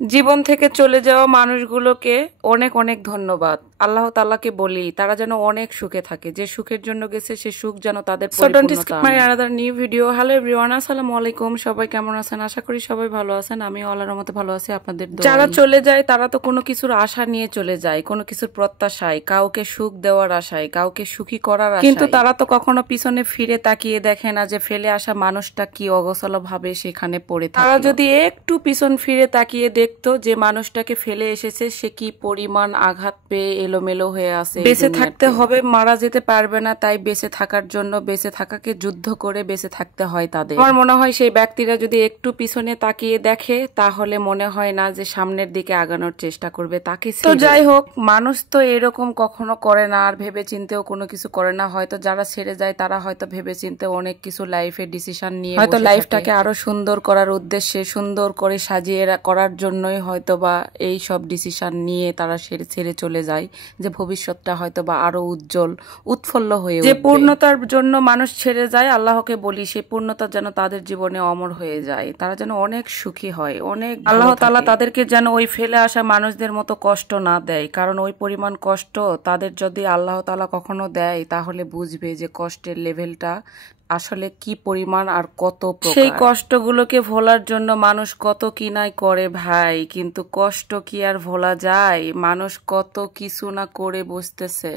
জীবন থেকে চলে যাওয়া মানুষগুলোকে অনেক অনেক ধন্যবাদ। আল্লাহ তাআলাকে বলি তারা যেন অনেক সুখে থাকে, যে সুখের জন্য গেছে সে সুখ যেন তাদের পরিপূর্ণতা আনে। Another new video. Hello everyone, আসসালামু আলাইকুম। সবাই কেমন আছেন? আশা করি সবাই ভালো আছেন। আমি আল্লাহর রহমতে ভালো আছি। আপনাদের দোয়ায়। যারা চলে যায় তারা তো কোনো কিছুর আশা নিয়ে চলে যায়, কোনো কিছুর প্রত্যাশায়, কাউকে সুখ দেওয়ার আশায়, কাউকে সুখী করার আশায়, কিন্তু তারা তো কখনো পিছনে ফিরে তাকিয়ে দেখে না যে ফেলে আসা মানুষটা কি অগোছালো ভাবে সেখানে পড়ে থাকে। তারা যদি একটু পিছন ফিরে তাকিয়ে দেখতো যে মানুষটাকে ফেলে এসেছে সে কি পরিমাণ আঘাত পেয়ে এলোমেলো হয়ে আছে। বেঁচে থাকতে হবে, মারা যেতে পারবে না, তাই বেঁচে থাকার জন্য বেঁচে থাকাকে যুদ্ধ করে বেঁচে থাকতে হয় তাদের। আমার মনে হয় সেই ব্যক্তিরা যদি একটু পিছনে তাকিয়ে দেখে তাহলে মনে হয় না যে সামনের দিকে আগানোর চেষ্টা করবে তাকে। তো যাই হোক, মানুষ তো এরকম কখনো করে না, আর ভেবে চিন্তেও কোনো কিছু করে না। হয়তো যারা ছেড়ে যায় তারা হয়তো ভেবে চিন্তে অনেক কিছু লাইফে ডিসিশন নিয়ে হয়তো লাইফটাকে আরো সুন্দর করার উদ্দেশ্যে, সুন্দর করে সাজিয়ে করার জন্যই হয়তো বা এই সব ডিসিশন নিয়ে তারা ছেড়ে চলে যায়, যে ভবিষ্যৎটা হয়তো বা আরো উজ্জ্বল উৎফুল্ল হয়ে উঠবে। যে পূর্ণতার জন্য মানুষ ছেড়ে যায়, আল্লাহকে বলি সেই পূর্ণতা যেন তাদের জীবনে অমর হয়ে যায়, তারা যেন অনেক সুখী হয়, অনেক আল্লাহ তাআলা তাদেরকে যেন ওই ফেলে আসা মানুষদের মতো কষ্ট না দেয়। কারণ ওই পরিমাণ কষ্ট তাদের যদি আল্লাহ তাআলা কখনো দেয় তাহলে বুঝবে যে কষ্টের লেভেলটা আসলে কি পরিমাণ আর কত প্রকার। সেই কষ্টগুলোকে ভোলার জন্য মানুষ কত কি নাই করে ভাই, কিন্তু কষ্ট কি আর ভোলা যায়? মানুষ কত কিছু না করে বসতেছে।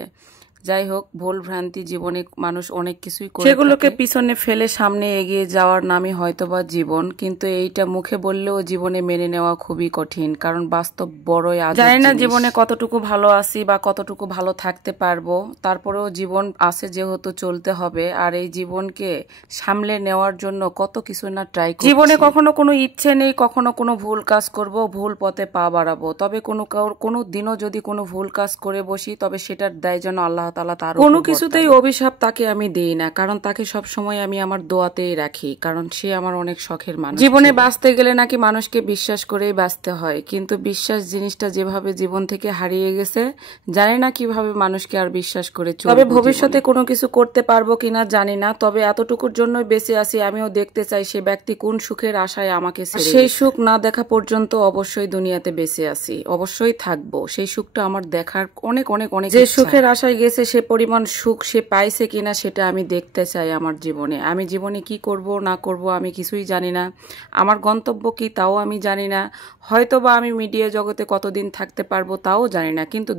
যাই হোক, ভুল ভ্রান্তি জীবনে মানুষ অনেক কিছুই করে, সেগুলোকে পিছনে ফেলে সামনে এগিয়ে যাওয়ার নামই হয়তোবা জীবন। কিন্তু এইটা মুখে বললেও জীবনে মেনে নেওয়া খুবই কঠিন, কারণ বাস্তব বড়ই আজব। জানি না জীবনে কতটুকু ভালো আছি বা কতটুকু ভালো থাকতে পারবো, তারপরেও জীবন আছে যেহেতু চলতে হবে, আর এই জীবনকে সামলে নেওয়ার জন্য কত কিছু না ট্রাই করছি। জীবনে কখনো কোনো ইচ্ছে নেই কখনো কোনো ভুল কাজ করব, ভুল পথে পা বাড়াবো, তবে কোনো দিনও যদি কোনো ভুল কাজ করে বসি তবে সেটার দায় যেন আল্লাহ তাআলা তার কোনো কিছুতেই অভিশাপ তাকে আমি দেই না, কারণ তাকে সব সময় আমি আমার দোয়াতেই রাখি, কারণ সে আমার অনেক শখের মানুষ। জীবনে বাঁচতে গেলে নাকি মানুষকে বিশ্বাস করেই বাঁচতে হয়, কিন্তু বিশ্বাস জিনিসটা যেভাবে জীবন থেকে হারিয়ে গেছে, জানি না কিভাবে মানুষকে আর বিশ্বাস করে চলবো। তবে ভবিষ্যতে কোনো কিছু করতে পারবো কিনা জানি না, তবে এতটুকুর জন্য বেঁচে আছি আমিও দেখতে চাই সে ব্যক্তি কোন সুখের আশায় আমাকে ছেড়ে। সেই সুখ না দেখা পর্যন্ত অবশ্যই দুনিয়াতে বেঁচে আছি, অবশ্যই থাকবো। সেই সুখটা আমার দেখার অনেক অনেক অনেক, যে সুখের আশায় গেছে সে পরিমাণ সুখ সে পাইছে কিনা সেটা আমি দেখতে চাই আমার জীবনে। আমি জীবনে কি করব না করব আমি কিছুই জানি না, আমার গন্তব্য কি তাও আমি জানি না, হয়তো বা আমি মিডিয়া জগতে কতদিন থাকতে পারবো তাও জানি না, কিন্তু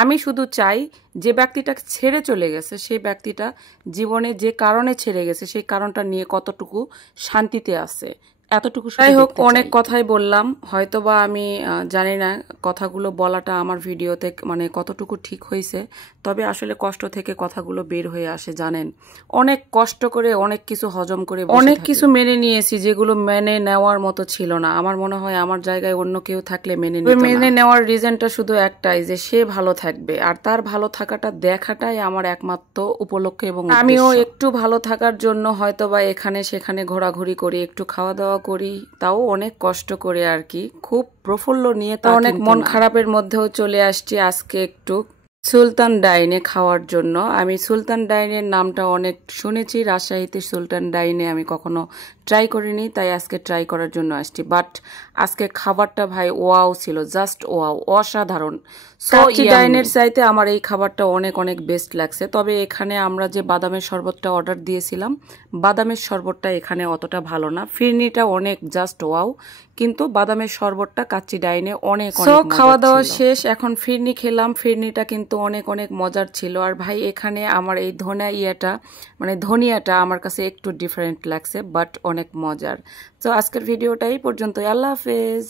আমি শুধু চাই যে ব্যক্তিটা ছেড়ে চলে গেছে সেই ব্যক্তিটা জীবনে যে কারণে ছেড়ে গেছে সেই কারণটা নিয়ে কতটুকু শান্তিতে আছে, এতটুকু। যাই হোক, অনেক কথাই বললাম, হয়তো বা আমি জানি না কথাগুলো বলাটা আমার ভিডিওতে মানে কতটুকু ঠিক হয়েছে, তবে আসলে কষ্ট থেকে কথাগুলো বের হয়ে আসে জানেন। অনেক কষ্ট করে অনেক কিছু হজম করে অনেক কিছু মেনে নিয়েছি যেগুলো মেনে নেওয়ার মতো ছিল না। আমার মনে হয় আমার জায়গায় অন্য কেউ থাকলে মেনে নেওয়ার রিজনটা শুধু একটাই, যে সে ভালো থাকবে, আর তার ভালো থাকাটা দেখাটাই আমার একমাত্র উপলক্ষ। এবং আমিও একটু ভালো থাকার জন্য হয়তো বা এখানে সেখানে ঘোরাঘুরি করি, একটু খাওয়া দাওয়া করি, তাও অনেক কষ্ট করে আর কি, খুব প্রফুল্ল নিয়ে, তা অনেক মন খারাপের মধ্যেও চলে আসছি আজকে একটু সুলতান ডাইনে খাওয়ার জন্য। আমি সুলতান ডাইনের নামটা অনেক শুনেছি, রাজশাহীতে সুলতান ডাইনে আমি কখনো ট্রাই করিনি, তাই আজকে ট্রাই করার জন্য আসছি। বাট আজকে খাবারটা ভাই ওয়াও ছিল, জাস্ট ওয়াও, অসাধারণ। কাচ্চি ডাইনের চাইতে আমার এই খাবারটা অনেক অনেক বেস্ট লাগছে। তবে এখানে আমরা যে বাদামের শরবতটা অর্ডার দিয়েছিলাম, বাদামের শরবতটা এখানে অতটা ভালো না, ফিরনিটা অনেক জাস্ট ওয়াও, কিন্তু বাদামের শরবতটা কাচ্চি ডাইনে অনেক অনেক। খাওয়া দাওয়া শেষ, এখন ফিরনি খেলাম, ফিরনিটা কিন্তু অনেক অনেক মজার ছিল। আর ভাই এখানে আমার এই ধনিয়াটা আমার কাছে একটু ডিফারেন্ট লাগছে, বাট অনেক মজার। তো আজকের ভিডিওটা এই পর্যন্তই, আল্লাহ হাফেজ।